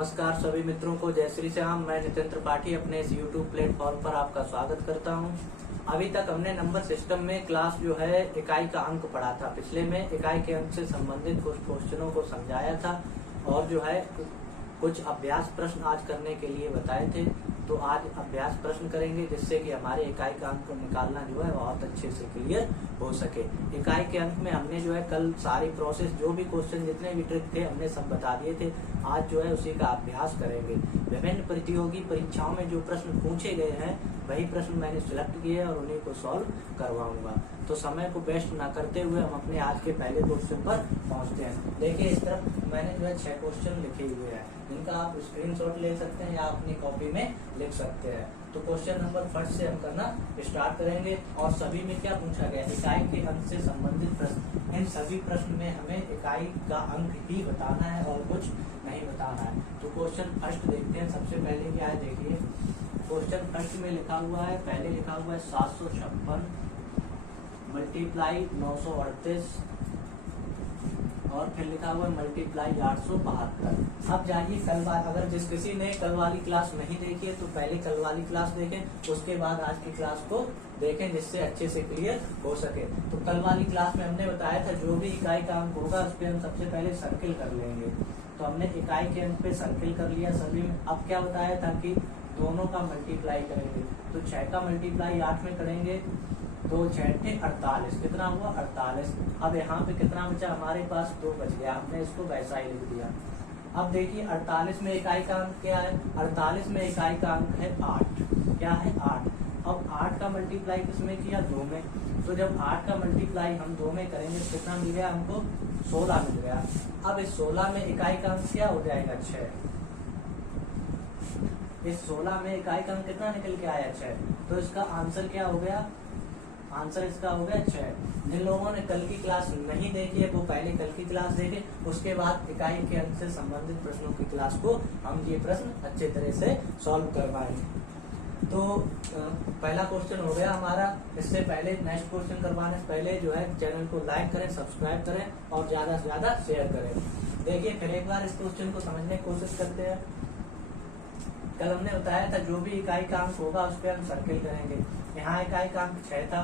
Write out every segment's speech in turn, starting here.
नमस्कार सभी मित्रों को, जय श्री श्याम। मैं नितिन त्रिपाठी अपने इस YouTube प्लेटफॉर्म पर आपका स्वागत करता हूं। अभी तक हमने नंबर सिस्टम में क्लास जो है इकाई का अंक पढ़ा था। पिछले में इकाई के अंक से संबंधित कुछ क्वेश्चनों को समझाया था और जो है कुछ अभ्यास प्रश्न आज करने के लिए बताए थे। तो आज अभ्यास प्रश्न करेंगे जिससे कि हमारे इकाई का अंक निकालना जो है बहुत अच्छे से क्लियर हो सके। इकाई के अंक में हमने जो है कल सारी प्रोसेस, जो भी क्वेश्चन, जितने भी ट्रिक थे, हमने सब बता दिए थे। आज जो है उसी का अभ्यास करेंगे। विभिन्न प्रतियोगी परीक्षाओं में जो प्रश्न पूछे गए हैं वही प्रश्न मैंने सिलेक्ट किए और उन्हीं को सॉल्व करवाऊंगा। तो समय को वेस्ट ना करते हुए हम अपने आज के पहले क्वेश्चन पर पहुंचते हैं। देखिए, इस तरफ मैंने जो है 6 क्वेश्चन लिखे हुए हैं, जिनका आप स्क्रीनशॉट ले सकते हैं या अपनी कॉपी में लिख सकते हैं। तो क्वेश्चन नंबर फर्स्ट से हम करना स्टार्ट करेंगे। और सभी में क्या पूछा गया, इकाई के अंक से संबंधित प्रश्न। इन सभी प्रश्न में हमें इकाई का अंक ही बताना है और कुछ नहीं बताना है। तो क्वेश्चन फर्स्ट देखते हैं। सबसे पहले क्या है, देखिए क्वेश्चन फर्स्ट में लिखा हुआ है, पहले लिखा हुआ है 756 मल्टीप्लाई 938 और फिर लिखा हुआ है मल्टीप्लाई 872। अब जाइए कल वाली, अगर जिस किसी ने कल वाली क्लास नहीं देखी है तो पहले कल वाली क्लास देखें, उसके बाद आज की क्लास को देखें, जिससे अच्छे से क्लियर हो सके। तो कल वाली क्लास में हमने बताया था जो भी इकाई का अंक होगा उस पर हम सबसे पहले सर्किल कर लेंगे। तो हमने इकाई के अंक पे सर्किल कर लिया सभी में। अब क्या बताया था कि दोनों का मल्टीप्लाई करेंगे। तो 6 का मल्टीप्लाई 8 में करेंगे तो 6 × 48, कितना हुआ 48। अब यहाँ पे कितना बचा हमारे पास, 2 बच गया। हमने इसको वैसा ही लिख दिया। अब देखिए 48 में इकाई का अंक क्या है, 48 में इकाई का अंक है 8। क्या है 8। अब 8 का मल्टीप्लाई किसमें किया, 2 में। तो जब 8 का मल्टीप्लाई हम 2 में करेंगे तो कितना मिल गया हमको, 16 मिल गया। अब इस 16 में इकाई का अंक क्या हो जाएगा, 6। इस 16 में इकाई का अंक कितना निकल के आया, 6। तो इसका आंसर क्या हो गया, आंसर इसका हो गया 6। जिन लोगों ने कल की क्लास नहीं देखी है वो पहले कल की क्लास देखें, उसके बाद इकाई के अंक से संबंधित प्रश्नों की क्लास को हम ये प्रश्न अच्छे तरह से सॉल्व करवाएंगे। तो पहला क्वेश्चन हो गया हमारा। इससे पहले नेक्स्ट क्वेश्चन करवाने से पहले जो है चैनल को लाइक करें, सब्सक्राइब करें और ज्यादा से ज्यादा शेयर करें। देखिए फिर एक बार इस क्वेश्चन को समझने की कोशिश करते हैं। कल हमने बताया था जो भी इकाई का अंक होगा उस पर हम सर्किल करेंगे। यहाँ इकाई का अंक 6 था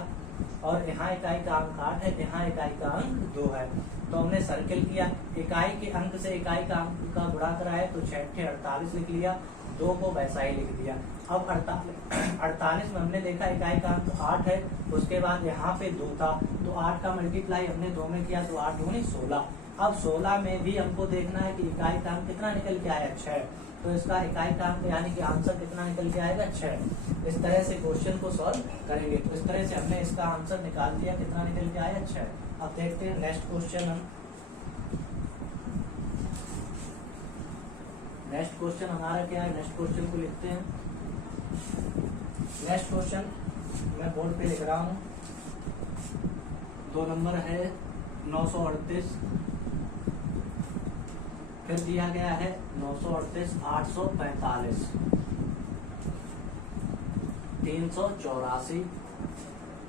और यहाँ इकाई का अंक 8 है, यहाँ इकाई का अंक 2 है। तो हमने सर्किल किया, इकाई के अंक से इकाई का अंक का गुणा कराया तो 6 × 48 लिख लिया, 2 को वैसा ही लिख दिया। अब 48 में हमने देखा इकाई का अंक 8 है, उसके बाद यहाँ पे 2 था तो 8 का मल्टीप्लाई हमने 2 में किया तो 8 दूनी 16। अब 16 में भी हमको देखना है कि इकाई का अंक कितना निकल के आया, 6। तो इसका इकाई का अंक यानी कि आंसर कितना निकल के आएगा, 6। इस तरह से क्वेश्चन को सॉल्व करेंगे। तो इस तरह से हमने इसका आंसर निकाल दिया, कितना निकल के आया, 6। अब देखते हैं नेक्स्ट क्वेश्चन। हम नेक्स्ट क्वेश्चन हमारा क्या है, नेक्स्ट क्वेश्चन को लिखते हैं। नेक्स्ट क्वेश्चन मैं बोर्ड पे लिख रहा हूँ। 2 नंबर है 938, फिर दिया गया है 938, 845, 384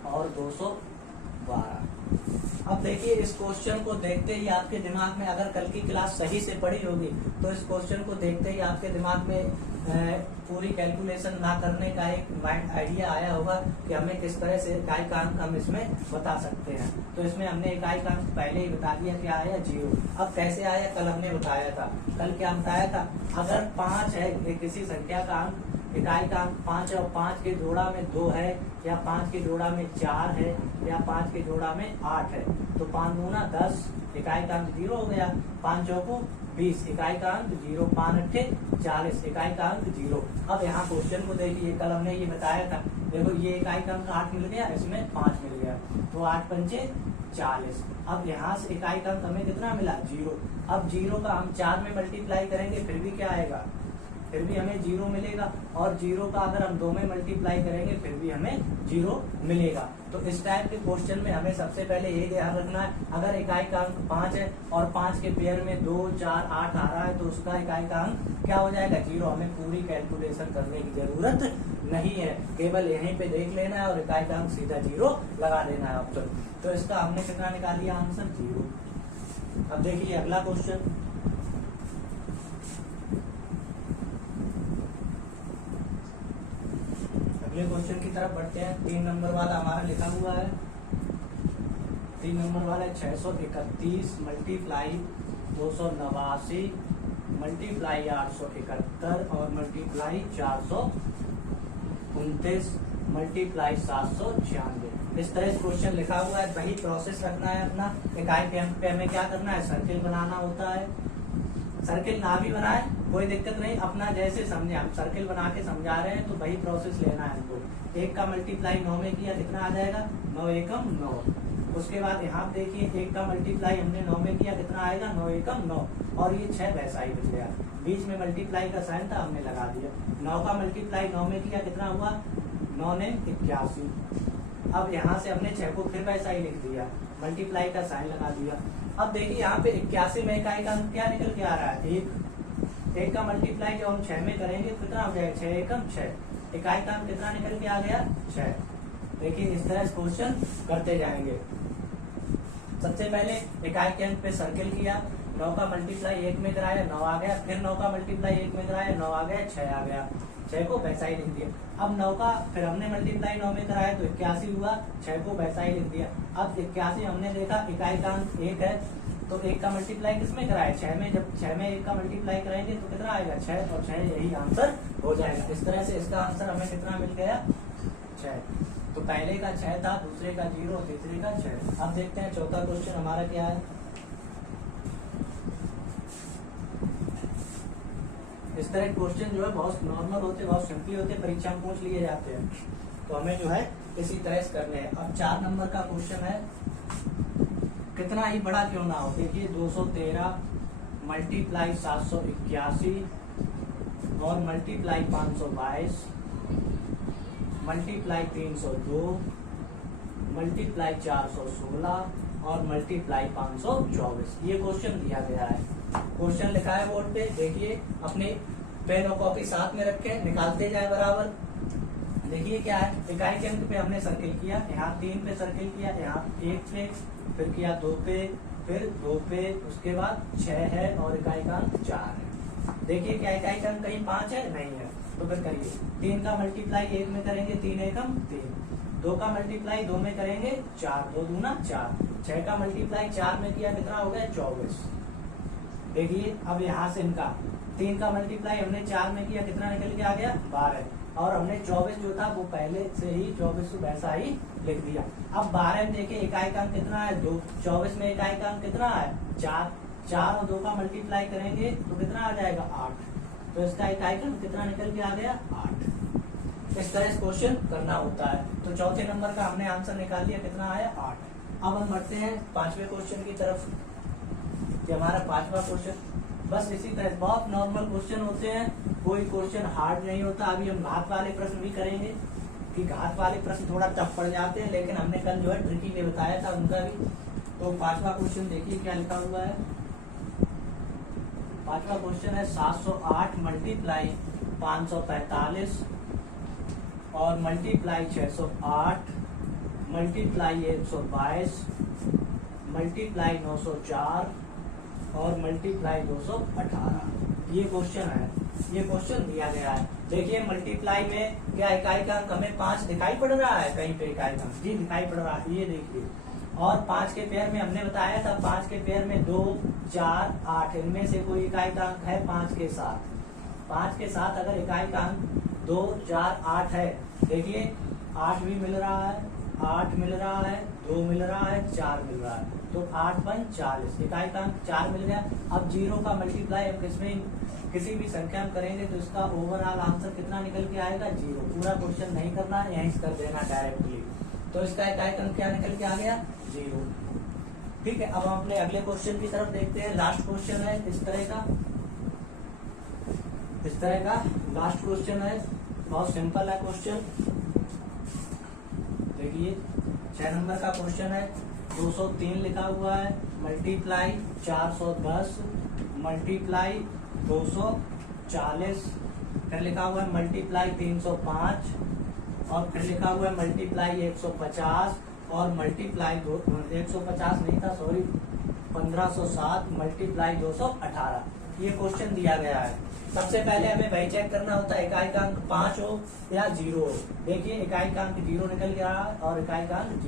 और 212। अब देखिए इस क्वेश्चन को देखते ही आपके दिमाग में, अगर कल की क्लास सही से पढ़ी होगी तो इस क्वेश्चन को देखते ही आपके दिमाग में पूरी कैलकुलेशन ना करने का एक माइंड आइडिया आया होगा कि हमें किस तरह से इकाई का अंक हम इसमें बता सकते हैं। तो इसमें हमने इकाई का अंक पहले ही बता दिया, क्या आया, 0। अब कैसे आया, कल हमने बताया था। कल क्या बताया था, अगर 5 है किसी संख्या का अंक, इकाई का अंक 5 है और 5 के जोड़ा में 2 है या 5 के जोड़ा में 4 है या 5 के जोड़ा में 8 है तो 5 दूना 10, इकाई का अंक 0 हो गया। 5 चौको 20, इकाई का अंक 0। 5 अट्ठे 40, इकाई का अंक 0। अब यहाँ क्वेश्चन को देखिए, कल हमने ये बताया था। देखो ये इकाई का अंक 8 मिल गया, इसमें 5 मिल गया तो 8 पंचे 40। अब यहाँ से इकाई का अंक हमें कितना मिला, 0। अब 0 का हम 4 में मल्टीप्लाई करेंगे फिर भी क्या आएगा, फिर भी हमें 0 मिलेगा। और 0 का अगर हम 2 में मल्टीप्लाई करेंगे फिर भी हमें 0 मिलेगा। तो इस टाइप के क्वेश्चन में हमें सबसे पहले ये ध्यान रखना है, अगर इकाई का अंक 5 है और 5 के पेयर में 2, 4, 8 आ रहा है तो उसका इकाई का अंक क्या हो जाएगा, 0। हमें पूरी कैलकुलेशन करने की जरूरत नहीं है, केवल यहीं पे देख लेना है और इकाई का अंक सीधा 0 लगा देना है ऑप्शन। तो इसका हमने कितना निकाल लिया, आंसर 0। अब देखिए अगला क्वेश्चन। अगले क्वेश्चन की तरफ बढ़ते हैं। 3 नंबर वाला हमारा लिखा हुआ है, 3 नंबर वाला 631 मल्टीप्लाई 289 मल्टीप्लाई 871 और मल्टीप्लाई 429 मल्टीप्लाई 796। इस तरह से क्वेश्चन लिखा हुआ है। वही प्रोसेस रखना है अपना। इकाई के अंक पे हमें क्या करना है, सर्किल बनाना होता है। सर्किल ना भी बनाए कोई दिक्कत नहीं, अपना जैसे समझे, हम सर्किल बना के समझा रहे हैं तो वही प्रोसेस लेना है हमको। 1 का मल्टीप्लाई 9 में किया कितना आ जाएगा, 9 एकम 9। उसके बाद यहाँ देखिए 1 का मल्टीप्लाई हमने 9 में किया कितना आएगा, 9 एकम 9, और ये 6 वैसा ही बच गया। बीच में मल्टीप्लाई का साइन था, हमने लगा दिया। 9 का मल्टीप्लाई 9 में किया कितना हुआ, 9 ने 81। अब यहाँ से हमने 6 को फिर वैसा ही लिख दिया, मल्टीप्लाई का साइन लगा दिया। अब देखिए यहाँ पे 81 में इकाई का अंक क्या निकल के आ रहा है, 1 का मल्टीप्लाई जो हम 6 में करेंगे कितना हो जाएगा, 6 एकम 6। इकाई का अंक कितना निकल के आ गया, 6। देखिए इस तरह से क्वेश्चन करते जाएंगे। सबसे पहले इकाई के अंक पे सर्किल किया, 9 का मल्टीप्लाई 1 में कराया 9 आ गया, फिर 9 का मल्टीप्लाई 1 में कराया 9 आ गया, 6 आ गया, 6 को वैसा ही लिख दिया। अब 9 का फिर हमने मल्टीप्लाई 9 में कराया तो 81 हुआ, 6 को वैसा ही लिख दिया। अब 81 हमने देखा इकाई का अंक 1 है तो 1 का मल्टीप्लाई किसमें कराया, 6 में। जब 6 में 1 का मल्टीप्लाई कराएंगे तो कितना आएगा, 6 और 6, यही आंसर हो जाएगा। इस तरह से इसका आंसर हमें कितना मिल गया, 6। तो पहले का 6 था, दूसरे का 0, तीसरे का 6। अब देखते हैं चौथा क्वेश्चन हमारा क्या है। इस तरह क्वेश्चन जो है बहुत नॉर्मल होते, बहुत सिंपल होते, परीक्षा में पूछ लिए जाते हैं, तो हमें जो है इसी तरह से करने हैं। अब 4 नंबर का क्वेश्चन है, कितना ही बड़ा क्यों ना हो। देखिए 213 मल्टीप्लाई 781 और मल्टीप्लाई 522 मल्टीप्लाई 302 मल्टीप्लाई 416 और मल्टीप्लाई 524। ये क्वेश्चन दिया गया है। क्वेश्चन लिखा है बोर्ड पे, देखिए अपने पेन और कॉपी साथ में रखें, निकालते जाए बराबर। देखिए क्या है, इकाई के अंक पे हमने सर्किल किया, यहाँ 3 पे सर्किल किया, यहाँ 1 पे, फिर किया 2 पे, फिर 2 पे, उसके बाद 6 है और इकाई का अंक 4 है। देखिए क्या इकाई का अंक कहीं 5 है, नहीं है, तो फिर करिए। 3 का मल्टीप्लाई 1 में करेंगे 3 एकम 3, 2 का मल्टीप्लाई 2 में करेंगे 4, 2 दूना 4, 6 का मल्टीप्लाई 4 में किया कितना हो गया, 24। देखिए अब यहाँ से इनका 3 का मल्टीप्लाई हमने 4 में किया कितना निकल के आ गया, 12, और हमने 24 जो था वो पहले से ही 24 को वैसा ही लिख दिया। अब 12 में देखिए इकाई का अंक कितना है, 2, 24 में इकाई का अंक कितना है, 4, 4 और 2 का मल्टीप्लाई करेंगे तो कितना आ जाएगा, 8, तो इसका इकाई का अंक कितना निकल के आ गया, 8। इस तरह से क्वेश्चन करना होता है। तो चौथे नंबर का हमने आंसर निकाल लिया, कितना आया, 8। अब हम बढ़ते हैं 5वें क्वेश्चन की तरफ। ये हमारा 5वां क्वेश्चन, बस इसी तरह बहुत नॉर्मल क्वेश्चन होते हैं, कोई क्वेश्चन हार्ड नहीं होता। अभी हम घात वाले प्रश्न भी करेंगे कि घात वाले प्रश्न थोड़ा टफ पड़ जाते हैं, लेकिन हमने कल जो है ट्रिकी में बताया था उनका भी। तो 5वां क्वेश्चन देखिए क्या लिखा हुआ है। 5वां क्वेश्चन है 708 मल्टीप्लाई 545 और मल्टीप्लाई 608 मल्टीप्लाई 122 मल्टीप्लाई 904 और मल्टीप्लाई 218। ये क्वेश्चन है, ये क्वेश्चन दिया गया है। देखिए मल्टीप्लाई में क्या इकाई का अंक हमें 5 दिखाई पड़ रहा है, कहीं पे इकाई का अंक जी दिखाई पड़ रहा है, ये देखिए। और 5 के पेयर में हमने बताया था, 5 के पेयर में 2, 4, 8, इनमें से कोई इकाई का अंक है 5 के साथ। 5 के साथ अगर इकाई का अंक 2, 4, 8 है, देखिए 8 भी मिल रहा है, 8 मिल रहा है, 2 मिल रहा है, 4 मिल रहा है, तो 8 पंच 40, इकाई का अंक 4 मिल गया। अब 0 का मल्टीप्लाई हम किसमें किसी भी संख्या में करेंगे तो इसका ओवरऑल आंसर कितना निकल के आएगा, 0। पूरा क्वेश्चन नहीं करना, यहीं से कर देना डायरेक्टली। तो इसका इकाई का अंक क्या निकल के आ गया, 0। ठीक है, अब हम अपने अगले क्वेश्चन की तरफ देखते हैं। लास्ट क्वेश्चन है इस तरह का लास्ट क्वेश्चन है, बहुत सिंपल है क्वेश्चन। देखिए 6 नंबर का क्वेश्चन है, 203 लिखा हुआ है मल्टीप्लाई 410 मल्टीप्लाई 240, फिर लिखा हुआ है मल्टीप्लाई 305 और फिर लिखा हुआ है मल्टीप्लाई 150 और मल्टीप्लाई 150 नहीं था, सॉरी 1507 मल्टीप्लाई 218। ये क्वेश्चन दिया गया है। सबसे पहले हमें वही चेक करना होता है इकाई का अंक 5 हो या 0 हो। देखिए इकाई का अंक 0 निकल गया और इकाई का अंक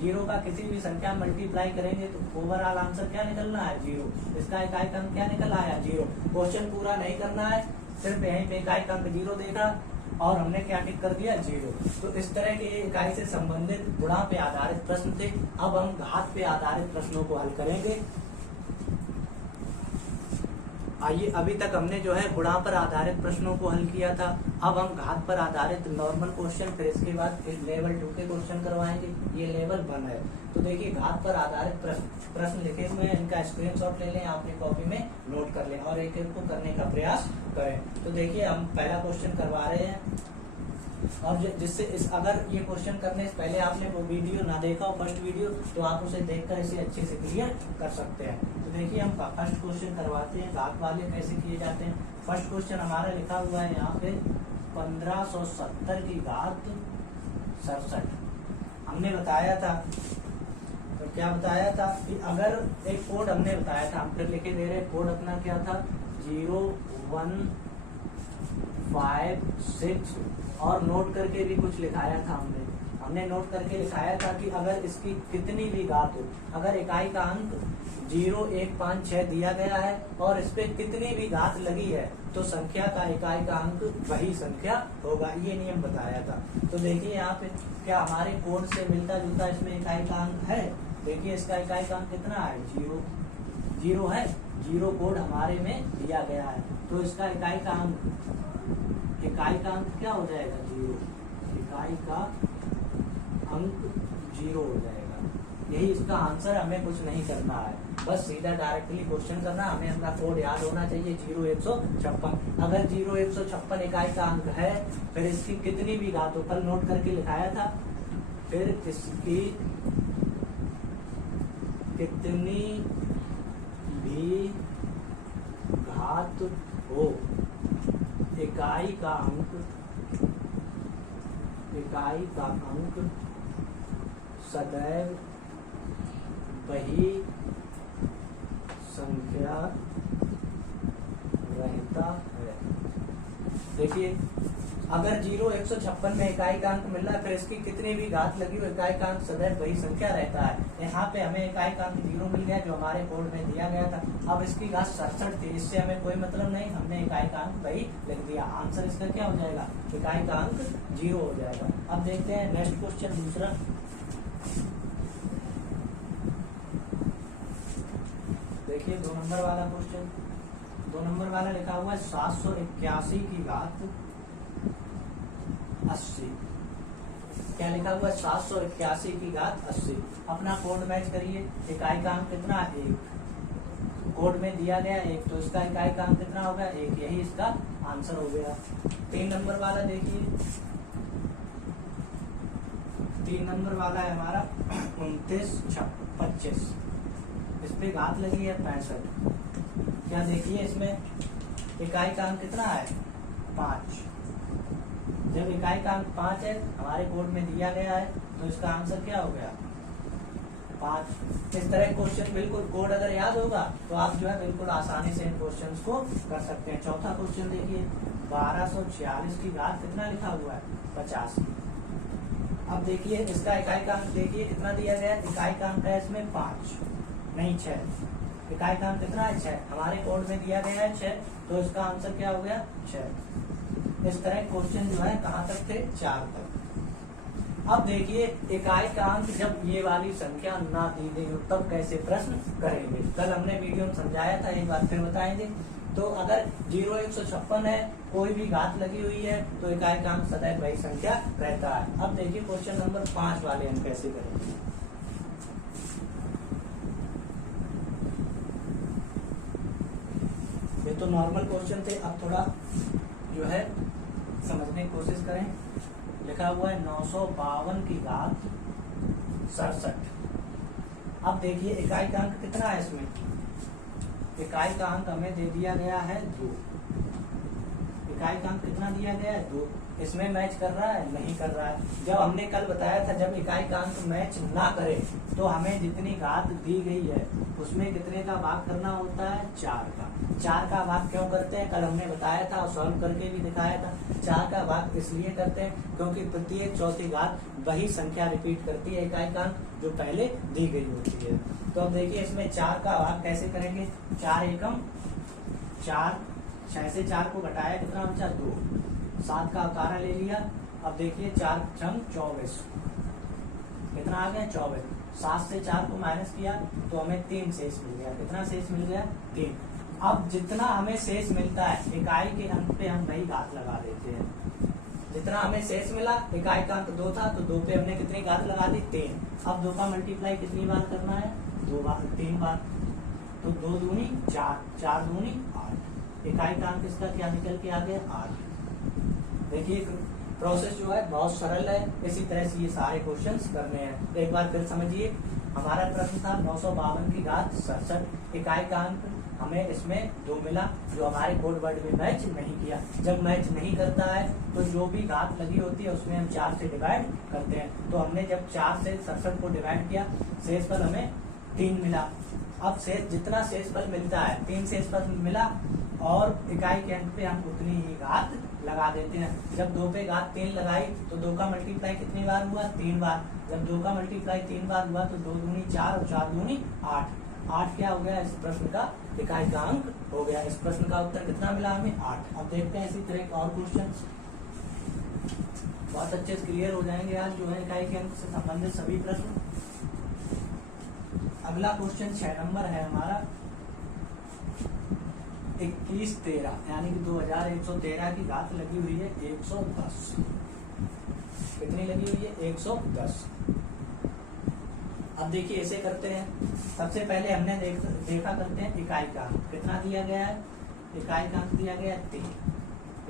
0 का किसी भी संख्या मल्टीप्लाई करेंगे तो ओवरऑल आंसर क्या निकलना है 0। इसका इकाई का अंक क्या निकल आया 0। क्वेश्चन पूरा नहीं करना है, सिर्फ यहीं पे इकाई का अंक 0 देखा और हमने क्या टिक कर दिया 0। तो इस तरह के इकाई से संबंधित गुणा पे आधारित प्रश्न थे। अब हम घात पे आधारित प्रश्नों को हल करेंगे। आइए, अभी तक हमने जो है गुणा पर आधारित प्रश्नों को हल किया था। अब हम घात पर आधारित नॉर्मल क्वेश्चन, फिर इसके बाद लेवल 2 के क्वेश्चन करवाएंगे। ये लेवल 1 है। तो देखिए घात पर आधारित प्रश्न लिखे हुए हैं, इनका स्क्रीनशॉट ले लें, अपनी कॉपी में नोट कर लें और एक एक को करने का प्रयास करें। तो देखिए हम पहला क्वेश्चन करवा रहे हैं और जिससे अगर ये क्वेश्चन करने से पहले आपने वो वीडियो ना देखा हो, फर्स्ट वीडियो, तो आप उसे देखकर इसे अच्छे से क्लियर कर सकते हैं। तो देखिए हम फर्स्ट क्वेश्चन करवाते हैं, घात वाले कैसे किए जाते हैं। फर्स्ट क्वेश्चन हमारा लिखा हुआ है यहाँ पे 1570 की घात 67। हमने बताया था, तो क्या बताया था कि अगर एक कोड हमने बताया था, हम फिर लिखे दे रहे, कोड अपना क्या था 0156 और नोट करके भी कुछ लिखाया था हमने नोट करके लिखाया था कि अगर इसकी कितनी भी घात हो, अगर इकाई का अंक 0156 दिया गया है और इस पे कितनी भी घात लगी है तो संख्या का इकाई का अंक वही संख्या होगा। ये नियम बताया था। तो देखिए यहाँ पे क्या हमारे कोड से मिलता जुलता इसमें इकाई का अंक है। देखिए इसका इकाई का अंक कितना है 0 है। 0 कोड हमारे में दिया गया है, तो इसका इकाई का अंक क्या हो जाएगा 0। इकाई का अंक 0 हो जाएगा। यही इसका आंसर, हमें कुछ नहीं करना है, बस सीधा डायरेक्टली क्वेश्चन करना। हमें अपना कोड याद होना चाहिए 0156। अगर 0156 इकाई का अंक है, फिर इसकी कितनी भी घात हो, कल नोट करके लिखाया था, फिर इसकी कितनी भी घात हो, इकाई का अंक सदैव वही संख्या रहता है। देखिए अगर 0156 में इकाई का अंक मिल रहा है, फिर इसकी कितनी भी घात लगी हो, इकाई का अंक सदैव वही संख्या रहता है। यहाँ पे हमें इकाई का अंक 0 मिल गया जो हमारे कोड में दिया गया था। अब इसकी घात 67 थी, इससे हमें कोई मतलब नहीं, हमने इकाई का अंक वही लिख दिया। आंसर इसका क्या हो जाएगा, इकाई का अंक 0 हो जाएगा। अब देखते हैं नेक्स्ट क्वेश्चन दूसरा। देखिए 2 नंबर वाला क्वेश्चन, 2 नंबर वाला लिखा हुआ है 781 की घात 80। क्या लिखा हुआ है 781 की घात 80। अपना कोड मैच करिए। इकाई का अंक कितना 1, कोड में दिया गया 1, तो इसका इकाई का अंक कितना होगा 1। यही इसका आंसर हो गया। 3 नंबर वाला देखिए, 3 नंबर वाला है हमारा 2925। इस पे घात लगी है 65। क्या देखिए इसमें इकाई का अंक कितना है 5। जब इकाई का अंक 5 है, हमारे कोड में दिया गया है, तो इसका आंसर क्या हो गया 5। इस तरह क्वेश्चन बिल्कुल कोड अगर याद होगा तो आप जो है बिल्कुल आसानी से इन क्वेश्चंस को कर सकते हैं। चौथा क्वेश्चन देखिए 1246 की घात कितना लिखा हुआ है 50। अब देखिए इसका इकाई का अंक देखिए कितना दिया गया है, इकाई का अंक है इसमें 5 नहीं 6। इकाई का अंक कितना है 6, हमारे कोड में दिया गया है 6, तो इसका आंसर क्या हो गया 6। इस तरह क्वेश्चन जो है कहाँ तक थे 4 तक। अब देखिए इकाई का अंक जब ये वाली संख्या ना दी गई हो तब कैसे प्रश्न करेंगे। कल हमने वीडियो में समझाया था, एक बार फिर बताएंगे। तो अगर 0156 है, कोई भी घात लगी हुई है, तो इकाई का अंक सदैव वही संख्या रहता है। अब देखिए क्वेश्चन नंबर 5 वाले हम कैसे करेंगे। ये तो नॉर्मल क्वेश्चन थे, अब थोड़ा जो है समझने की कोशिश करें। लिखा हुआ है 952 की घात 67। अब देखिए इकाई का अंक कितना है इसमें, इकाई का अंक हमें दे दिया गया है 2। इकाई का अंक कितना दिया गया है 2। इसमें मैच कर रहा है, नहीं कर रहा है। जब हमने कल बताया था जब इकाई का अंक मैच ना करे तो हमें जितनी घात दी गई है उसमें कितने का भाग करना होता है, 4 का। 4 का भाग क्यों करते हैं, कल हमने बताया था और सॉल्व करके भी दिखाया था। 4 का भाग इसलिए करते हैं क्योंकि प्रत्येक चौथी घात वही संख्या रिपीट करती है इकाई का अंक जो पहले दी गई होती है। तो अब देखिए इसमें 4 का भाग कैसे करेंगे, 4 एकम 4, 6 से 4 को घटाया कितना बचा 2, 7 का उतारा ले लिया। अब देखिए 4 छंग 24, कितना आ गया 24। 7 से 4 को माइनस किया तो हमें 3 शेष मिल गया। कितना शेष मिल गया 3। अब जितना हमें शेष मिलता है इकाई के अंक पे हम वही घात लगा देते हैं। जितना हमें शेष मिला, इकाई का अंक 2 था तो 2 पे हमने कितनी घात लगा दी 3। अब 2 का मल्टीप्लाई कितनी बार करना है, 3 बार। तो 2 दूनी 4, 4 दूनी 8। इकाई का अंक इसका क्या निकल के आ गया 8। देखिए प्रोसेस जो है बहुत सरल है। इसी तरह से ये सारे क्वेश्चंस करने हैं। एक बार फिर समझिए, हमारा प्रश्न था 952 की घात 67। इकाई का अंक हमें इसमें 2 मिला जो हमारे कोड वर्ड में मैच नहीं किया। जब मैच नहीं करता है तो जो भी घात लगी होती है उसमें हम 4 से डिवाइड करते हैं। तो हमने जब 4 से 67 को डिवाइड किया, शेषफल हमें 3 मिला। अब शेष जितना शेषफल मिलता है 3 शेषफल मिला और इकाई के अंक पे हम उतनी ही घात लगा देते हैं। जब 2 पे घात 3 लगाई तो 2 का मल्टीप्लाई कितनी बार हुआ 3 बार। जब 2 का मल्टीप्लाई 3 बार हुआ तो 2 दूनी 4 और 4 दूनी 8। 8 क्या हो गया इस प्रश्न का इकाई का अंक हो गया। इस प्रश्न का उत्तर कितना मिला हमें 8। अब देखते हैं इसी तरह के और क्वेश्चन, बहुत अच्छे से क्लियर हो जाएंगे आज जो है इकाई के अंक से संबंधित सभी प्रश्न। अगला क्वेश्चन 6 नंबर है हमारा 2113 यानी कि 2113 की घात लगी हुई है 110। कितनी लगी हुई है 110। अब देखिए ऐसे करते हैं, सबसे पहले हमने देखा करते हैं इकाई का अंक कितना दिया गया है। इकाई का अंक दिया गया 3।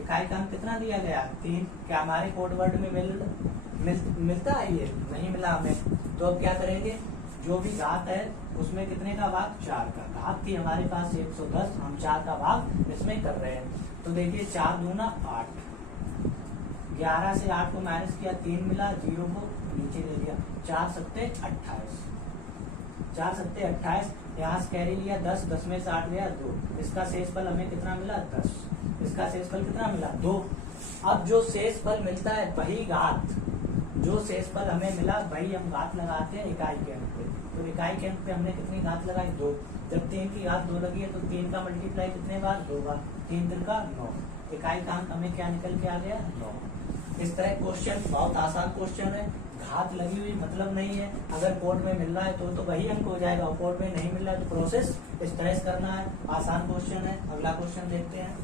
इकाई का अंक कितना दिया गया 3। क्या हमारे कोड वर्ड में मिलता है, ये नहीं मिला हमें। तो अब क्या करेंगे, जो भी घात है उसमें कितने का भाग 4 का। घात थी हमारे पास 110, हम 4 का भाग इसमें कर रहे हैं। तो देखिए 4 दूना 8, 11 से 8 को माइनस किया 3 मिला, 0 को नीचे ले लिया, 4 सत्ते 28, 4 सत्ते 28। यहाँ से कैरी लिया 10, 10 में से 8 गया 2। इसका शेषफल हमें कितना मिला 10। इसका शेषफल कितना मिला 2। अब जो शेषफल मिलता है वही घात, जो शेषफल हमें मिला वही हम घात लगाते हैं इकाई के अंक पे। तो इकाई के अंक पे हमने कितनी घात लगाई 2। जब 3 की घात 2 लगी है तो 3 का मल्टीप्लाई कितने बार 2 बार, 3 3 का 9। इकाई का अंक हमें क्या निकल के आ गया 9। इस तरह क्वेश्चन बहुत आसान क्वेश्चन है। घात लगी हुई मतलब नहीं है, अगर कोड में मिल रहा है तो वही अंक हो जाएगा, और कोड में नहीं मिल रहा है तो प्रोसेस इस तरह से करना है। आसान क्वेश्चन है। अगला क्वेश्चन देखते हैं।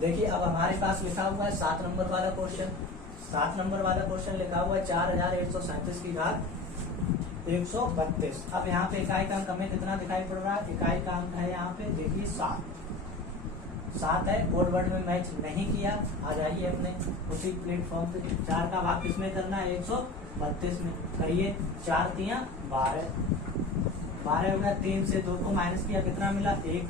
देखिए अब हमारे पास लिखा हुआ है 7 नंबर वाला क्वेश्चन। 7 नंबर वाला क्वेश्चन लिखा हुआ है 4137 की घात 132। अब यहाँ पे इकाई का अंक हमें कितना दिखाई पड़ रहा है, इकाई का अंक है यहाँ पे देखिए 7 है। कोड वर्ड में मैच नहीं किया, आ जाइए अपने उसी प्लेटफॉर्म पे। 4 का भाग किसमें करना है 132 में। करिए 4 तिया 12, 12 हो गया। 3 से 2 को माइनस किया कितना मिला 1,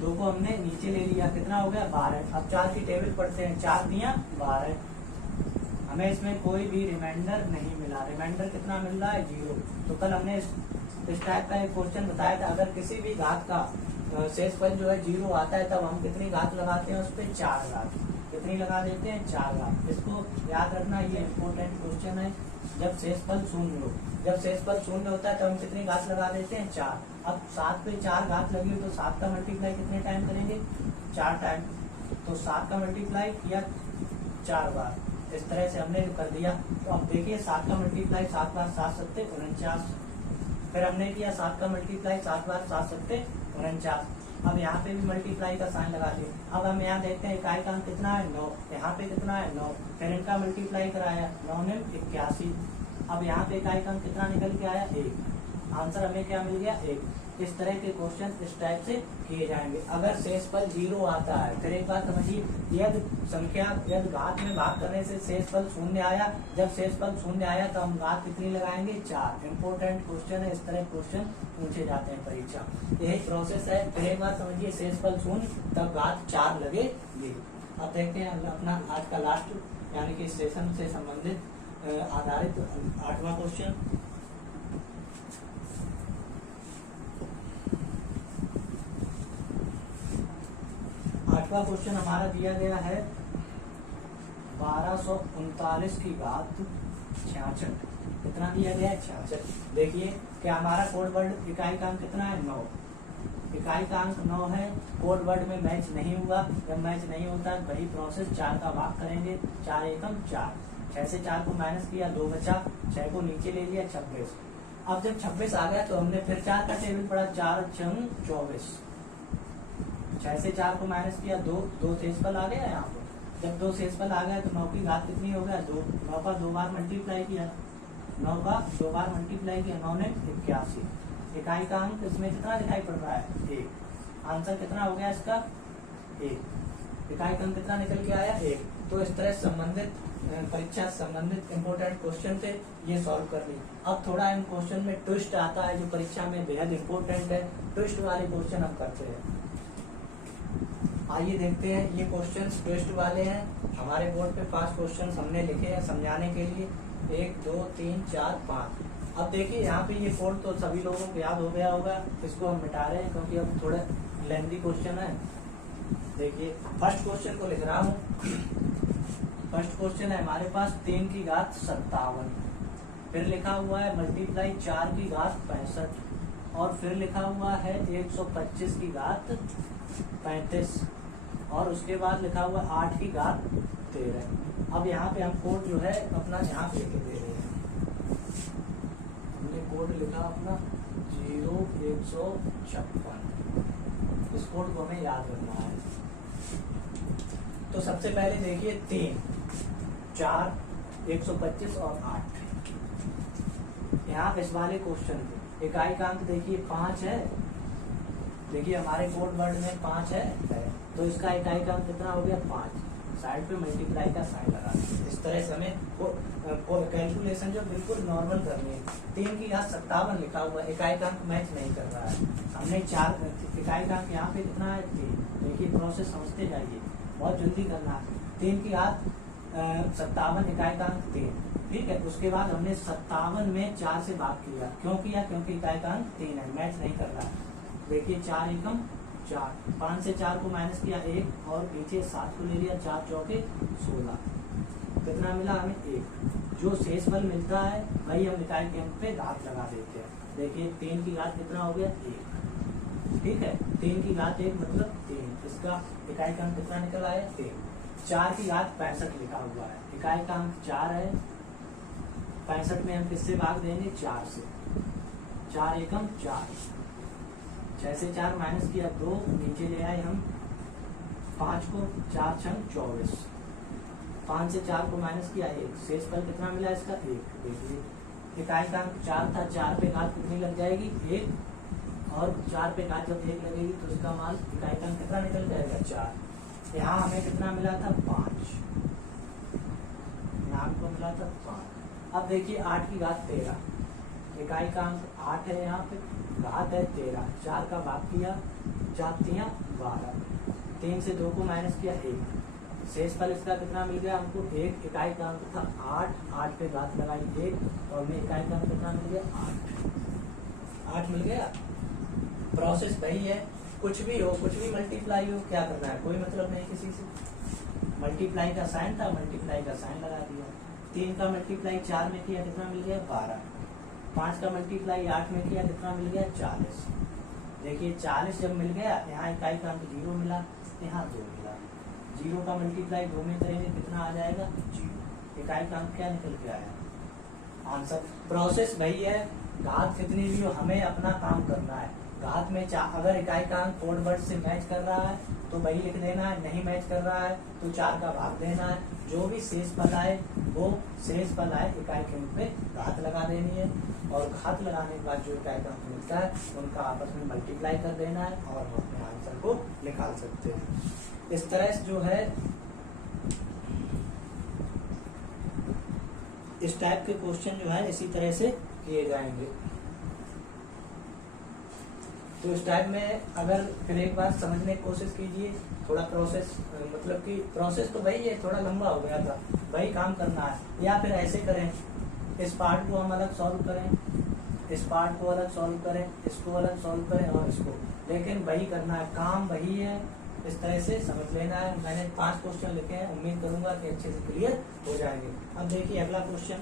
2 को हमने नीचे ले लिया कितना हो गया 12। अब 4 की टेबल पढ़ते हैं, 4 तिया 12। हमें इसमें कोई भी रिमाइंडर नहीं मिला, रिमाइंडर कितना मिल रहा है 0। तो कल हमने इस टाइप का एक क्वेश्चन बताया था, अगर किसी भी घात का शेषफल जो है 0 आता है तब हम कितनी घात लगाते हैं उस पर 4 घात। कितनी लगा देते हैं 4 घात। इसको याद रखना, ये इम्पोर्टेंट क्वेश्चन है। जब शेषफल 0 हो, जब शेषफल 0 होता है तब हम कितनी घात लगा देते हैं 4। अब 7 पे 4 घात लगी हो तो 7 का मल्टीप्लाई कितने टाइम करेंगे 4 टाइम। तो 7 का मल्टीप्लाई किया 4 बार, इस तरह से हमने कर दिया। तो अब देखिए 7 का मल्टीप्लाई 7 बार 7 सत्ते 49। फिर हमने किया 7 का मल्टीप्लाई 7 बार 7 सत्ते 49। अब यहाँ पे भी मल्टीप्लाई का साइन लगा दिया। अब हम यहाँ देखते हैं इकाई का अंक कितना है 9, यहाँ पे कितना है 9। फिर इनका मल्टीप्लाई कराया 9 ने 81। अब यहाँ पे इकाई का अंक कितना निकल के आया 1। आंसर हमें क्या मिल गया 1। इस तरह के क्वेश्चन इस टाइप से किए जाएंगे। अगर शेषफल 0 आता है, फिर एक बात समझिए, यदि घात में भाग करने से शेषफल 0 आया, जब शेषफल 0 आया तो हम घात कितनी लगाएंगे, 4। इंपोर्टेंट क्वेश्चन है, इस तरह क्वेश्चन पूछे जाते हैं परीक्षा, यही प्रोसेस है। फिर एक बात समझिए, शेषफल 0 तब घात 4 लगेगी। अब देखते हैं अपना आज का लास्ट यानी कि सेशन से संबंधित आधारित 8वां क्वेश्चन। आठवां क्वेश्चन हमारा दिया गया है 1239 की घात 66। कितना दिया गया है, 66। देखिए क्या हमारा कोड वर्ड इकाई का अंक कितना है, 9। इकाई का अंक 9 है, कोड वर्ड में मैच नहीं हुआ। जब मैच नहीं होता वही प्रोसेस 4 का भाग करेंगे, 4 एकम 4। 6 से 4 को माइनस किया, 2 बचा, 6 को नीचे ले लिया, 26। अब जब 26 आ गया तो हमने फिर 4 का टेबल पढ़ा, 4 छंग 24। 6 से 4 को माइनस किया, 2 शेषफल आ गया यहाँ पर। जब 2 शेषफल आ गया तो 9 की घात कितनी हो गया, 2। 9 का 2 बार मल्टीप्लाई किया, 9 का 2 बार मल्टीप्लाई किया, 9 ने 81। इकाई का अंक इसमें कितना दिखाई पड़ रहा है, 1। आंसर कितना हो गया इसका, 1। इकाई का अंक कितना निकल के आया, 1। तो इस तरह संबंधित परीक्षा संबंधित इंपोर्टेंट क्वेश्चन थे, ये सॉल्व कर ली। अब थोड़ा इन क्वेश्चन में ट्विस्ट आता है जो परीक्षा में बेहद इंपॉर्टेंट है। ट्विस्ट वाले क्वेश्चन हम करते हैं। आइए देखते हैं, ये क्वेश्चन ट्विस्ट वाले हैं। हमारे बोर्ड पे 5 क्वेश्चन हमने लिखे हैं समझाने के लिए, 1 2 3 4 5। अब देखिए यहाँ पे ये कोड तो सभी लोगों को याद हो गया होगा, इसको हम मिटा रहे हैं क्योंकि अब थोड़ा लेंथी क्वेश्चन है। देखिए फर्स्ट क्वेश्चन को लिख रहा हूँ। फर्स्ट क्वेश्चन है हमारे पास 3 की घात 57, फिर लिखा हुआ है मल्टीप्लाई 4 की घात 65, और फिर लिखा हुआ है 125 की घात 35, और उसके बाद लिखा हुआ 8 की घात 13। अब यहाँ पे हम कोड जो है अपना यहाँ पे लिख दे रहे हैं। हमने कोड लिखा अपना 0156। इस कोड को हमें याद रखना है। तो सबसे पहले देखिए 3, 4, 125 और 8। यहाँ इस वाले क्वेश्चन पे इकाई का अंक देखिए 5 है। देखिए हमारे कोड वर्ड में 5 है, तो इसका इकाई का अंक कितना हो गया, 5। साइड पे मल्टीप्लाई का साइन लगा। इस तरह से हमें कैलकुलेशन जो बिल्कुल नॉर्मल करनी है। 3 की घात 57 लिखा हुआ, इकाई का अंक मैच नहीं कर रहा है। हमने 4 इकाई का अंक यहाँ पे कितना है, 3। देखिए प्रोसेस समझते जाइए, बहुत जल्दी करना है। 3 की घात 57, इकाई का अंक 3, ठीक है। उसके बाद हमने 57 में 4 से भाग किया। क्यों किया, क्योंकि इकाई का अंक 3 है, मैच नहीं कर रहा है। देखिए 4 एकम 4, 5 से 4 को माइनस किया 1, और नीचे 7 को ले लिया, 4 चौके 16। कितना मिला हमें, 1। जो शेषफल मिलता है वही हम इकाई के अंक पे घात लगा देते हैं। देखिए 3 की घात कितना हो गया, 1, ठीक है। 3 की घात 1 मतलब 3, इसका इकाई का अंक कितना निकल आया, 3। 4 की घात 65 लिखा हुआ है, इकाई का अंक 4 है। 65 में हम किससे भाग देंगे, 4 से। 4 एकम 4, 6 से 4 माइनस किया 2, नीचे ले आए हम 5 को, 4 छंग 24। 5 से 4 को माइनस किया 1, शेषफल कितना मिला इसका, 1। देखिए इकाई का अंक 4 था, 4 पे घात कितनी लग जाएगी, 1, और 4 पे घात जब 1 लगेगी तो इसका मान इकाई का अंक कितना निकल जाएगा, 4। यहाँ हमें कितना मिला था, 5। यहाँ हमको मिला था 5। अब देखिए 8 की घात 13, इकाई का अंक 8 है, यहाँ पे घात है 13। 4 का भाग किया, 4 तिया 12, 3 से 2 को माइनस किया 1, शेषफल इसका कितना मिल गया हमको, 1। इकाई का अंक था 8, 8 पे घात लगाई 1, और में इकाई का अंक कितना मिल गया, 8 मिल गया। प्रोसेस वही है, कुछ भी हो, कुछ भी मल्टीप्लाई हो, क्या करना है, कोई मतलब नहीं किसी से। मल्टीप्लाई का साइन था, मल्टीप्लाई का साइन लगा दिया। 3 का मल्टीप्लाई 4 में किया, कितना मिल गया, 12। 5 का मल्टीप्लाई 8 में किया, कितना मिल गया, 40। देखिए 40 जब मिल गया, यहाँ इकाई का अंक 0 मिला, यहाँ 2 मिला। 0 का मल्टीप्लाई 2 में करेंगे, कितना आ जाएगा, 0। इकाई का अंक क्या निकल के आया, आंसर। प्रोसेस वही है, घात कितनी भी हो, हमें अपना काम करना है। घात में चार, अगर इकाई का अंक कोड वर्ड से मैच कर रहा है तो वही लिख देना है, नहीं मैच कर रहा है तो 4 का भाग देना है। जो भी शेष फल आए वो शेष फल आए इकाई के अंक पे घात लगा देनी है, और घात लगाने के बाद जो इकाई का अंक मिलता है उनका आपस में मल्टीप्लाई कर देना है और हम अपने आंसर को निकाल सकते हैं। इस तरह से जो है इस टाइप के क्वेश्चन जो है इसी तरह से किए जाएंगे। तो इस टाइप में अगर फिर एक बार समझने की कोशिश कीजिए, थोड़ा प्रोसेस, मतलब कि प्रोसेस तो वही है, थोड़ा लंबा हो गया था, वही काम करना है। या फिर ऐसे करें, इस पार्ट को हम अलग सॉल्व करें, इस पार्ट को अलग सॉल्व करें, इसको अलग सॉल्व करें और इसको, लेकिन वही करना है, काम वही है। इस तरह से समझ लेना है। मैंने 5 क्वेश्चन लिखे हैं, उम्मीद करूंगा कि अच्छे से क्लियर हो जाएंगे। अब देखिए अगला क्वेश्चन,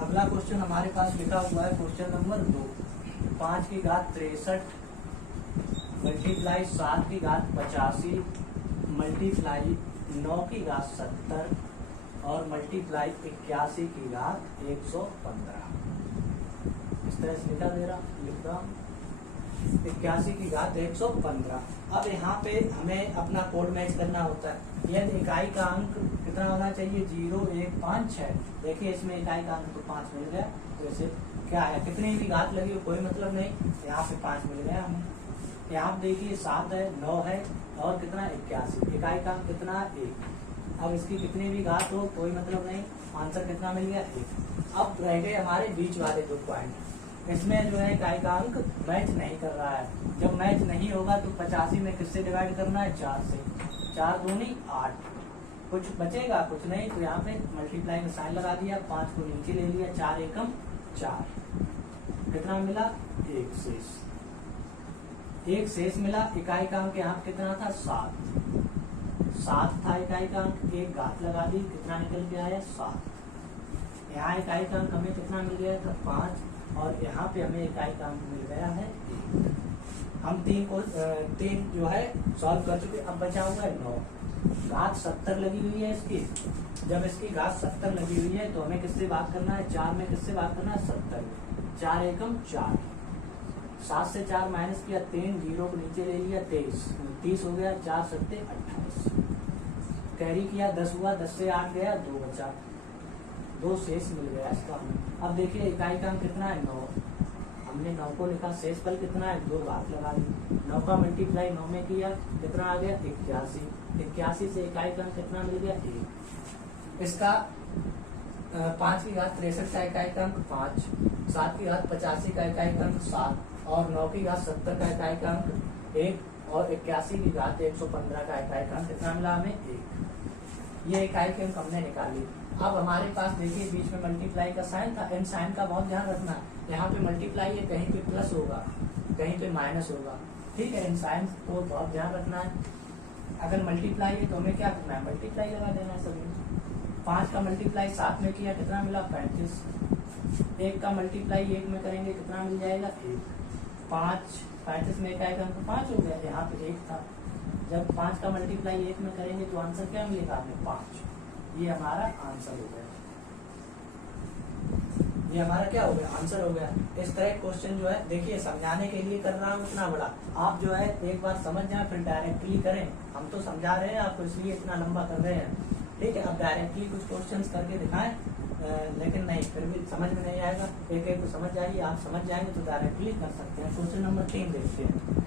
अगला क्वेश्चन हमारे पास लिखा हुआ है क्वेश्चन नंबर 2, 5 की घात 63 मल्टीप्लाई 7 की घात 85 मल्टीप्लाई 9 की घात 70 और मल्टीप्लाई 81 की घात 115। इस तरह से लिख रहा 81 की घात 115। अब यहाँ पे हमें अपना कोड मैच करना होता है। यदि इकाई का अंक कितना होना चाहिए, 0 1 5 6। देखिए इसमें इकाई का अंक तो 5 मिल गया, तो इसे क्या है, कितनी भी घात लगी हो कोई मतलब नहीं, यहाँ पे 5 मिल गया हमें। यहाँ देखिए 7 है, 9 है और कितना 81, इकाई का अंक कितना 1। अब इसकी कितनी भी घात हो कोई मतलब नहीं, आंसर कितना मिल गया 1। अब रह गए हमारे बीच वाले 2 पॉइंट। इसमें जो है इकाई का अंक मैच नहीं कर रहा है। जब मैच नहीं होगा तो 85 में किससे डिवाइड करना है, 4 से। 4 दूनी 8, कुछ बचेगा कुछ नहीं, तो यहाँ पे मल्टीप्लाई में साइन लगा दिया, 5 को नीचे ले लिया, 4 एकम 4, कितना मिला 1 शेष। 1 शेष मिला। इकाई का अंक यहाँ कितना था 7 था इकाई का अंक, एक घात लगा दी, कितना निकल के आया 7। यहाँ इकाई का अंक हमें कितना मिल गया था 5 और यहाँ पे हमें इकाई का अंक मिल गया है 1। हम 3 जो है सॉल्व कर चुके। अब बचा हुआ है 9, घात 70 लगी हुई है इसकी। जब इसकी घात 70 लगी हुई है तो हमें किससे भाग करना है, 4 में किससे भाग करना है 70 में। 4 एकम 4, 7 से 4 माइनस किया 3, 0 को नीचे ले लिया 30 हो गया, 4 सत्ते 28, कैरी किया 10 हुआ, 10 से 8 गया 2 बचा, 2 शेष मिल गया इसका। अब देखिए इकाई का अंक कितना है 9, हमने 9 को लिखा, शेष फल कितना है 2 घात लगा दी, 9 का मल्टीप्लाई 9 में किया, कितना आ गया 81। 81 से इकाई का अंक कितना मिल गया 1। इसका 5 की घात 63 का इकाई का अंक 5, 7 की घात 85 का इकाई का अंक 7 और 9 की घात 70 का इकाई का अंक 1 और 81 की घात 115 का इकाई का अंक कितना मिला हमें 1। ये इकाई के अंक हमने निकाली। अब हमारे पास देखिए बीच में मल्टीप्लाई का साइन था, इन साइन का बहुत ध्यान रखना है। यहाँ पे मल्टीप्लाई है, कहीं पे प्लस होगा कहीं पे माइनस होगा, ठीक है, इन साइन को बहुत ध्यान रखना है। अगर मल्टीप्लाई है तो हमें क्या करना है, मल्टीप्लाई लगा देना है सभी। 5 का मल्टीप्लाई 7 में किया, कितना मिला 35। 1 का मल्टीप्लाई 1 में करेंगे, कितना मिल जाएगा 1। 5 35 में इकाई का अंक 5 हो गया, यहाँ पे 1 था। जब 5 का मल्टीप्लाई 1 में करेंगे तो आंसर क्या मिलेगा हमें 5। ये हमारा आंसर हो गया, ये हमारा क्या हो गया आंसर हो गया। इस तरह क्वेश्चन जो है देखिए समझाने के लिए कर रहा हूँ इतना बड़ा, आप जो है एक बार समझ जाए फिर डायरेक्टली करें। हम तो समझा रहे हैं आपको इसलिए इतना लंबा कर रहे हैं, ठीक है। अब डायरेक्टली कुछ क्वेश्चंस करके दिखाएं, लेकिन नहीं फिर भी समझ में नहीं आएगा, एक एक तो समझ जाइए, आप समझ जाएंगे तो डायरेक्टली कर सकते हैं। क्वेश्चन नंबर 3 देखते हैं,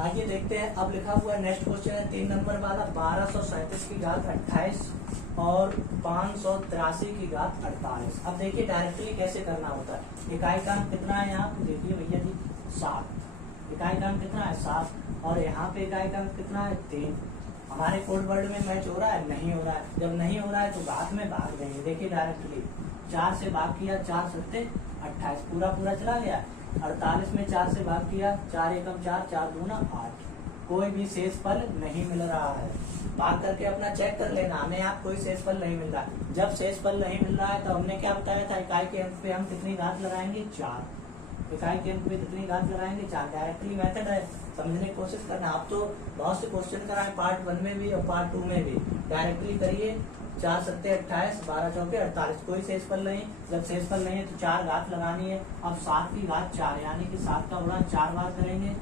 आइए देखते हैं। अब लिखा हुआ है नेक्स्ट क्वेश्चन है 3 नंबर वाला, 1237 की घात 28 और 583 की घात 48। अब देखिए डायरेक्टली कैसे करना होता है। इकाई का अंक कितना है, यहाँ पे देखिए भैया जी 7, इकाई का अंक कितना है 7 और यहाँ पे इकाई का अंक कितना है 3। हमारे कोड वर्ड में मैच हो रहा है, नहीं हो रहा है। जब नहीं हो रहा है तो घात में भाग देंगे। देखिए डायरेक्टली 4 से भाग किया, 4 सत्ते 28, पूरा पूरा चला गया। 48 में 4 से भाग किया, 4 एकम 4, 4 दूना 8, कोई भी शेष फल नहीं मिल रहा है। भाग करके अपना चेक कर लेना, हमें यहाँ कोई शेष फल नहीं मिल रहा। जब शेष फल नहीं मिल रहा है तो हमने क्या बताया था, इकाई के अंक पे हम कितनी घात लगाएंगे 4। इकाई के अंक पे कितनी घात लगाएंगे 4। डायरेक्टली मेथड है, समझने की कोशिश करना। आप तो बहुत से क्वेश्चन कराए पार्ट 1 में भी और पार्ट 2 में भी। डायरेक्टली करिए, 4 सत्ते 28, 12 चौके 48, कोई शेषफल नहीं। जब शेषफल नहीं है तो 4 घात लगानी है। अब 7 की घात 4 यानी कि 7 का गुणा 4 बार करेंगे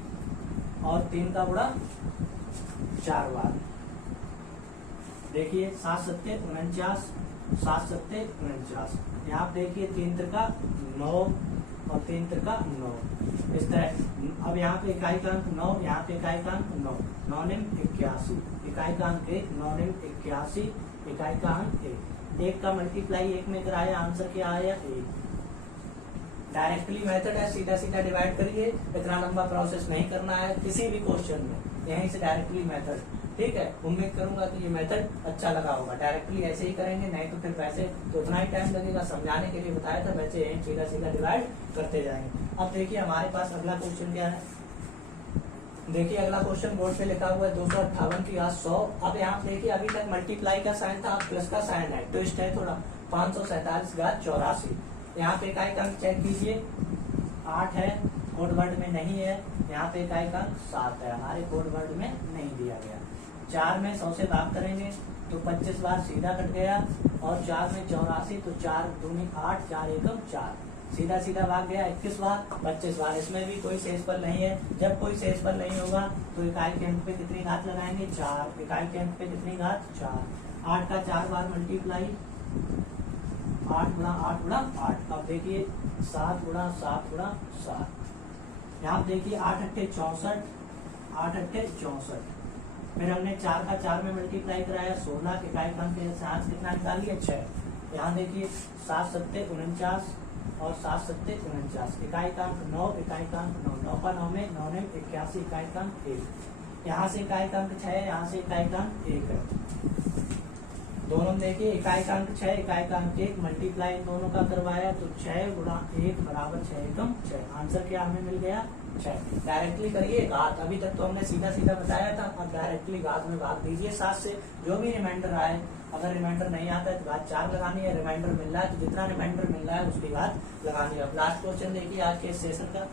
और 3 का गुणा 4 बार। देखिए 7 सत्ते 49, 7 सत्ते 49। यहाँ देखिए 3 त्रिका 9 और 3 त्रिका 9, इस तरह। अब यहाँ पे इकाई का अंक 9, यहाँ पे इकाई का अंक 9, 9 निम 81, इकाई का अंक 1, 9 निम 81, इकाई का अंक 1। 1 का मल्टीप्लाई 1 में कराया, आंसर क्या आया 1। डायरेक्टली मेथड है, सीधा सीधा डिवाइड करिए, इतना लंबा प्रोसेस नहीं करना है किसी भी क्वेश्चन में, यहीं से डायरेक्टली मेथड। ठीक है, उम्मीद करूंगा कि ये मेथड अच्छा लगा होगा। डायरेक्टली ऐसे ही करेंगे, नहीं तो फिर वैसे तो उतना ही टाइम लगेगा, समझाने के लिए बताया था, वैसे यहीं सीधा सीधा डिवाइड करते जाएंगे। अब देखिए हमारे पास अगला क्वेश्चन क्या है। देखिए अगला क्वेश्चन बोर्ड पे लिखा हुआ है 258 की घात 100। अब यहाँ देखिए अभी तक मल्टीप्लाई का साइन था, अब प्लस का साइन है, ट्विस्ट है थोड़ा। 547 घात 84। यहाँ पे इकाई का अंक चेक कीजिए, 8 है, कोड वर्ड में नहीं है। यहाँ पे इकाई का अंक 7 है, हमारे कोड वर्ड में नहीं दिया गया। 4 में 100 से भाग करेंगे तो 25 बार सीधा कट गया, और 4 में 84 तो 4 दूनी 8, 4 एकम 4, सीधा सीधा भाग गया 21 बार, 25 बार। इसमें भी कोई शेषफल नहीं है। जब कोई शेषफल नहीं होगा तो इकाई के अंक पे कितनी घात लगाएंगे 4, इकाई के अंक पे कितनी घात 4। 8 का 4 बार मल्टीप्लाई, 8 गुणा 8 गुणा 8। अब देखिए 7 गुणा 7 गुणा 7। यहाँ देखिए 8 अट्ठे 64, 8 अट्ठे 64। फिर हमने 4 का 4 में मल्टीप्लाई कराया 16, इकाई का अंक कितना निकाल लिया 6। यहाँ देखिए 7 सत्ते 49 और 7 सत्ते 49, इकाई का अंक 9, इकाई का अंक 9, 9 का 9 में 9 ने 81, इकाई का अंक 1। यहाँ से इकाई का अंक 6 है, यहाँ से इकाई का अंक 1 है। दोनों देखिए इकाई का अंक 6, इकाई का अंक 1, मल्टीप्लाई इन दोनों का करवाया तो 6 गुणा 1 बराबर 6 एकम 6। आंसर क्या हमें मिल गया 6। डायरेक्टली करिए घात, अभी तक तो हमने सीधा सीधा बताया था, अब डायरेक्टली घात में भाग दीजिए 7 से। जो भी रिमाइंडर आए, अगर रिमाइंडर नहीं आता है तो घात 4 लगानी है, रिमाइंडर मिल रहा है तो जितना रिमाइंडर मिल रहा है उसकी घात लगानी है। अब लास्ट क्वेश्चन देखिए आज के सेशन का।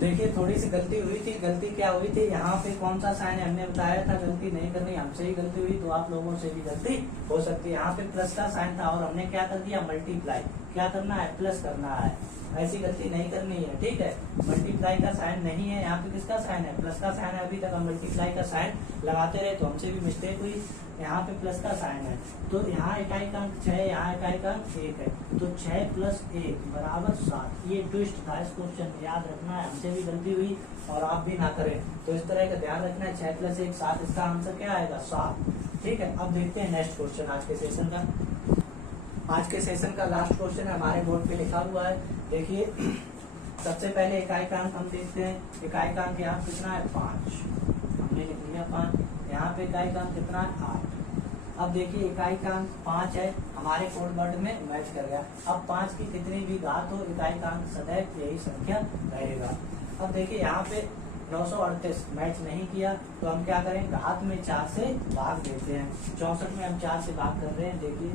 देखिए थोड़ी सी गलती हुई थी। गलती क्या हुई थी, यहाँ पे कौन सा साइन है हमने बताया था गलती नहीं करनी, हमसे ही गलती हुई तो आप लोगों से भी गलती हो सकती है। यहाँ पे प्लस का साइन था और हमने क्या कर दिया मल्टीप्लाई। क्या करना है प्लस करना है, ऐसी गलती नहीं करनी है। ठीक है, मल्टीप्लाई का साइन नहीं है, यहाँ पे किसका साइन है प्लस का साइन है। अभी तक हम मल्टीप्लाई का साइन लगाते रहे तो हमसे भी मिस्टेक हुई। यहाँ पे प्लस का साइन है तो यहाँ इकाई का अंक 6, यहाँ इकाई का अंक 1 है तो 6 + 1 बराबर 7। ये ट्विस्ट था इस क्वेश्चन में, याद रखना है। हमसे भी गलती हुई और आप भी ना करें तो इस तरह का ध्यान रखना है। 6 + 1 7, इसका आंसर क्या आएगा 7। ठीक है, अब देखते हैं नेक्स्ट क्वेश्चन आज के सेशन का। आज के सेशन का लास्ट क्वेश्चन है, हमारे बोर्ड पे लिखा हुआ है। देखिए सबसे पहले इकाई का अंक हम देखते हैं। इकाई का अंक यहाँ कितना है 5, हमने लिख लिया 5। यहाँ पे इकाई का अंक कितना है 8। अब देखिए इकाई का अंक 5 है, हमारे कोड वर्ड में मैच कर गया। अब 5 की कितनी भी घात हो, इकाई का अंक सदैव यही संख्या रहेगा। अब देखिए यहाँ पे 938 मैच नहीं किया तो हम क्या करें घात में 4 से भाग देते हैं। 64 में हम 4 से भाग कर रहे हैं। देखिए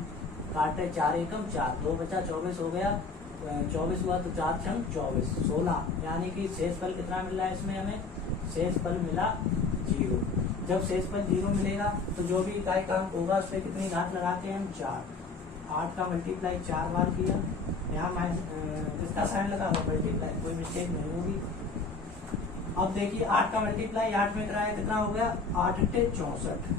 काटे 4 एकम 4, 2 बचा 24 हो गया। 24 हुआ तो 4 छंग 24, 16, यानी कि शेषफल कितना मिल रहा है इसमें हमें, शेषफल मिला 0। जब शेषफल 0 मिलेगा तो जो भी इकाई का अंक होगा उस पर कितनी घात लगाते हैं हम 4। 8 का मल्टीप्लाई 4 बार किया, यहाँ मैं किसका साइन लगा हुआ मल्टीप्लाई, कोई मिस्टेक नहीं होगी। अब देखिए 8 का मल्टीप्लाई 8 में कराया कितना हो गया 8 अट्ठे 64।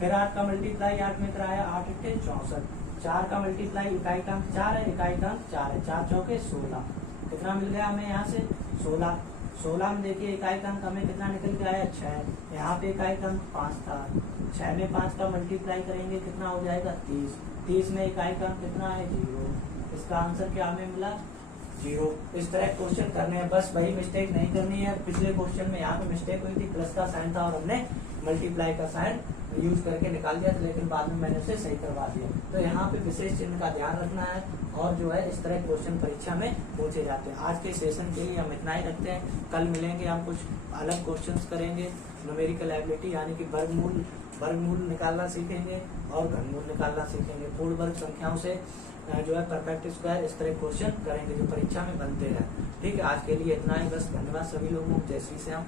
फिर 8 का मल्टीप्लाई 8 में कराया 8 अट्ठे 64। 4 का मल्टीप्लाई इकाई का अंक 4 है, इकाई का अंक 4 है, 4 चौके 16। कितना मिल गया हमें यहाँ से 16। 16 में देखिए इकाई का अंक हमें कितना निकल के आया 6। यहाँ पे इकाई का अंक 5 था, 6 में 5 का मल्टीप्लाई करेंगे कितना हो जाएगा 30। 30 में इकाई का अंक कितना है 0। इसका आंसर क्या हमें मिला 0। इस तरह क्वेश्चन करने हैं, बस वही मिस्टेक नहीं करनी है। पिछले क्वेश्चन में यहाँ पे मिस्टेक हुई थी, प्लस का साइन था और हमने मल्टीप्लाई का साइन यूज करके निकाल दिया था, लेकिन बाद में मैंने उसे सही करवा दिया। तो यहाँ पे विशेष चिन्ह का ध्यान रखना है, और जो है इस तरह क्वेश्चन परीक्षा में पूछे जाते हैं। आज के सेशन के लिए हम इतना ही रखते हैं। कल मिलेंगे, हम कुछ अलग क्वेश्चंस करेंगे। न्यूमेरिकल एबिलिटी यानी कि वर्गमूल निकालना सीखेंगे और घनमूल निकालना सीखेंगे। पूर्ण वर्ग संख्याओं से जो है परफेक्ट स्क्वायर, इस तरह क्वेश्चन करेंगे जो परीक्षा में बनते हैं। ठीक है, आज के लिए इतना ही बस। धन्यवाद सभी लोगों को। जय श्री श्याम।